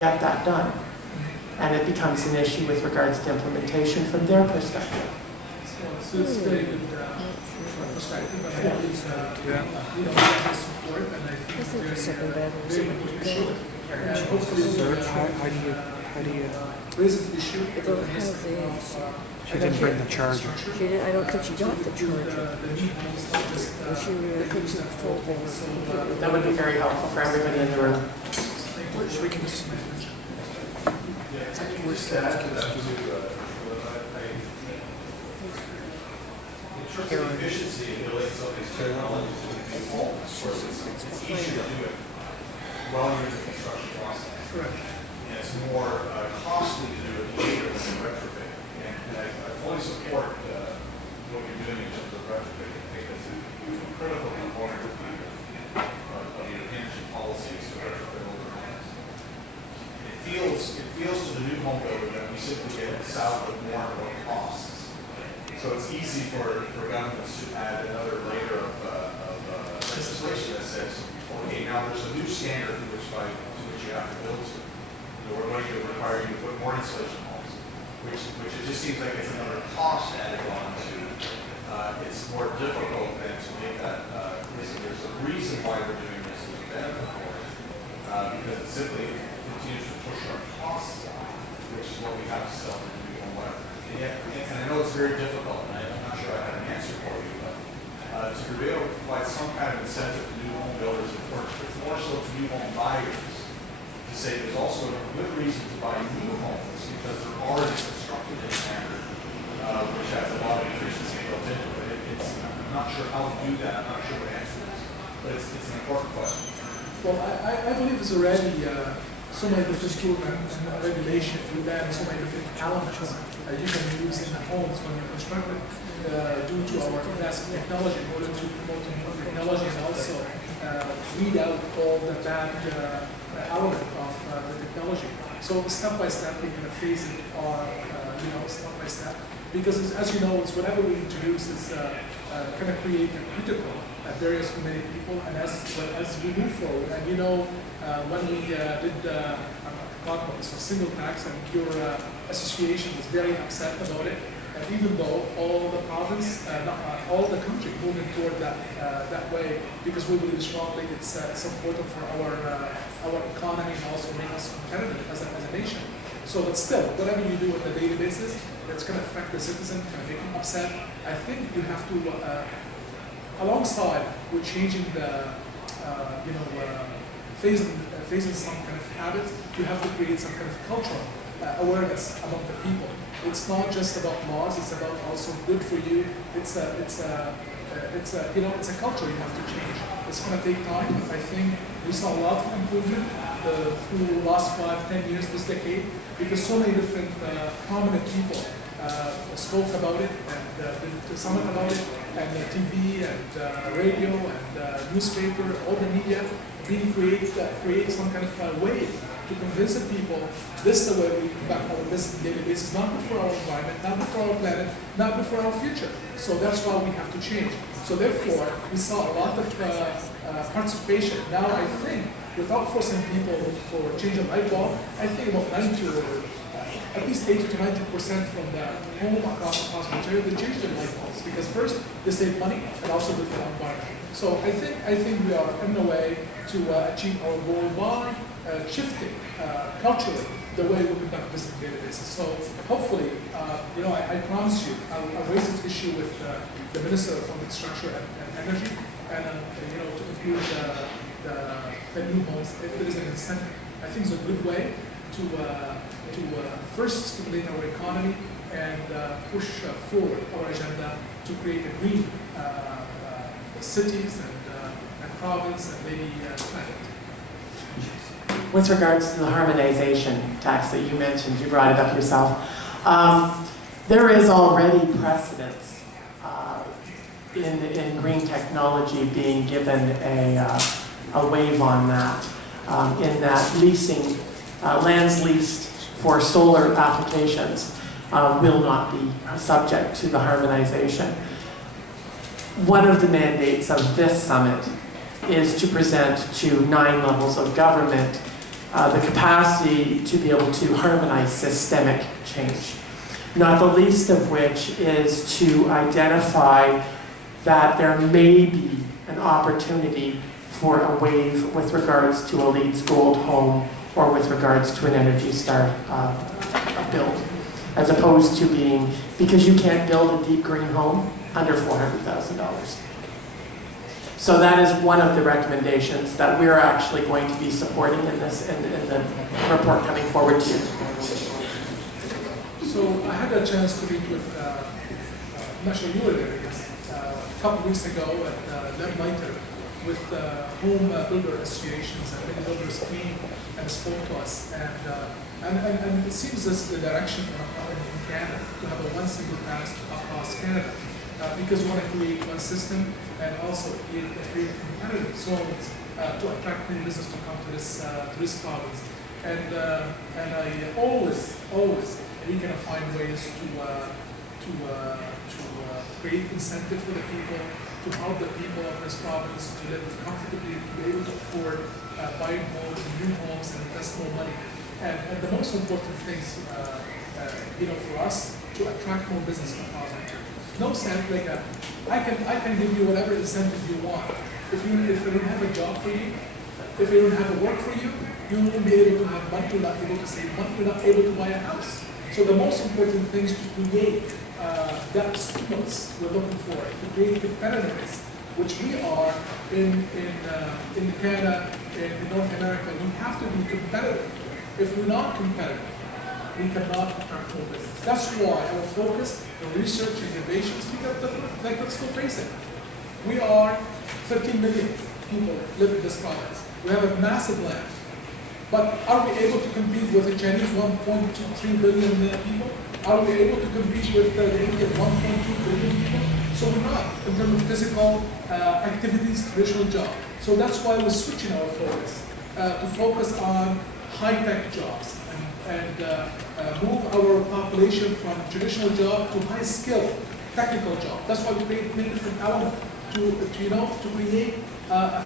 get that done. And it becomes an issue with regards to implementation from their perspective. So it's very good perspective, and I believe you know, we have the support, and I think it's very good issue. And hopefully, How do you? raises the issue. She didn't bring the charger. She didn't, I don't think she got the charger. The need is not just She couldn't control things. That would be very helpful for everybody in the room. We can just. In terms of efficiency, it relates to these technologies to the homes, where it's easier to do it while you're in the construction process. correct. And it's more costly to do it later than retrofit. And I fully support what you're doing in terms of retrofit. I think it's a critical component of your energy policies to retrofit older homes. It feels to the new home builder that we simply get saddled with more and more costs. So it's easy for governments to add another layer of legislation that says, okay, now there's a new standard to which you have to build to. We're going to require you to put more insulation homes, which it just seems like it's another cost added on to. It's more difficult than to make that. There's a reason why we're doing this as a benefit for it, because it simply continues to push our costs down, which is what we have to sell to the new home buyer. And I know it's very difficult, and I'm not sure I have an answer for you, but to be able to provide some kind of incentive to new home builders, or more so to new home buyers, to say there's also a good reason to buy new homes because they're already constructed in standard, which has a lot of efficiency built into it. I'm not sure how to do that. I'm not sure what the answer is, but it's an important question. Well, I believe there's already so many different tools and regulation through that, and so many different elements you can use in the homes when you're constructing due to our advanced technology in order to promote new technology and also weed out all the bad element of the technology. So step by step, we're going to phase it on, step by step. Because as you know, it's whatever we introduce is going to create a critical barriers for many people. And as we move forward, and when we did talk about this for single tax, and your association was very upset about it. And even though all the province, all the country moving toward that way, because we believe strongly it's important for our economy and also make us competitive as a nation. So, but still, whatever you do on a daily basis, it's going to affect the citizen, going to make him upset. I think you have to, alongside with changing the, phasing some kind of habits, you have to create some kind of cultural awareness among the people. It's not just about laws; it's about also good for you. It's a culture you have to change. It's going to take time. I think we saw a lot of improvement through the last 5-10 years, this decade, because so many different prominent people spoke about it and did a summit about it, and TV and radio and newspaper, all the media, really create some kind of way to convince the people this is the way we conduct our business on a daily basis, not good for our environment, not good for our planet, not good for our future. So that's why we have to change. So therefore, we saw a lot of participation. Now I think, without forcing people for change of light bulb, I think about 90 or at least 80 to 90% from the home across Ontario, they change their light bulbs because first they save money and also good for our environment. So I think we are in a way to achieve our goal by shifting culturally the way we conduct business on a daily basis. So hopefully, I promise you, I'll raise this issue with the Minister of Infrastructure and Energy, and to include the new homes if there is an incentive. I think it's a good way to first stimulate our economy and push forward our agenda to create a green cities and province and maybe planet. With regards to the harmonization tax that you mentioned, you brought it up yourself. There is already precedence in green technology being given a waive on that, in that leasing, lands leased for solar applications will not be subject to the harmonization. One of the mandates of this summit is to present to 9 levels of government the capacity to be able to harmonize systemic change. Not the least of which is to identify that there may be an opportunity for a wave with regards to a LEED's Gold home or with regards to an Energy Star build, as opposed to being, because you can't build a deep green home under $400,000. So that is one of the recommendations that we're actually going to be supporting in this, in the report coming forward to you. So I had a chance to meet with, I'm not sure you were there, because a couple weeks ago at Leadlighter with home builder associations, and many builders came and spoke to us. And it seems this is the direction in Canada, to have a one single pass across Canada. Because we want to create one system and also create competitive zones to attract new business to come to this province. And I always we can find ways to create incentive for the people, to help the people of this province to live comfortably, to be able to afford buying homes, new homes, and invest more money. And the most important things, for us to attract more business to the province. No sense like that. I can give you whatever incentive you want. If you don't have a job for you, if you don't have a work for you, you won't be able to have money. You're not able to save money. You're not able to buy a house. So the most important thing is to create that stimulus we're looking for, to create competitiveness, which we are in Canada, in North America. We have to be competitive. If we're not competitive, we cannot attract more business. That's why our focus on research and innovations, because let's go face it. We are 13 million people live in this province. We have a massive land. But are we able to compete with the Chinese 1.23 billion people? Are we able to compete with the Indian 1.2 billion people? So we're not in terms of physical activities, traditional job. So that's why we're switching our focus to focus on high-tech jobs and move our population from traditional job to high-skilled technical job. That's why we create many different elements to create a